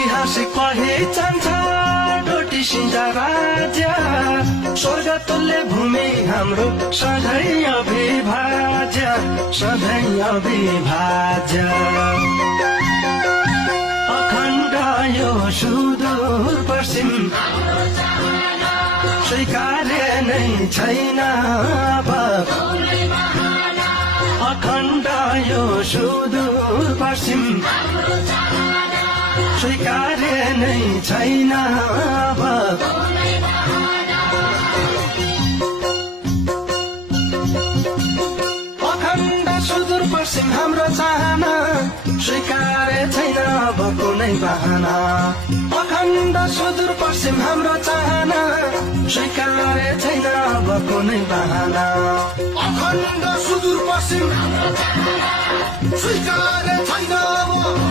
ऐतिहासिक पहिचान छ डोटी सिंजा राज्य स्वर्ग तुल्य भूमि हाम्रो सधैँ अभिभाज्य अखण्ड यो सुदूर पश्चिम स्वीकार्य नै छैन अब अखण्ड यो सुदूर पश्चिम स्वीकार्य नै छैन अब अखण्ड सुदूर पश्चिम हाम्रो चाहना स्वीकार्य छैन अब कुनै बहाना अखण्ड सुदूर पश्चिम हाम्रो चाहना स्वीकार्य छैन अब कुनै बहाना अखण्ड सुदूर पश्चिम स्वीकार्य छैन अब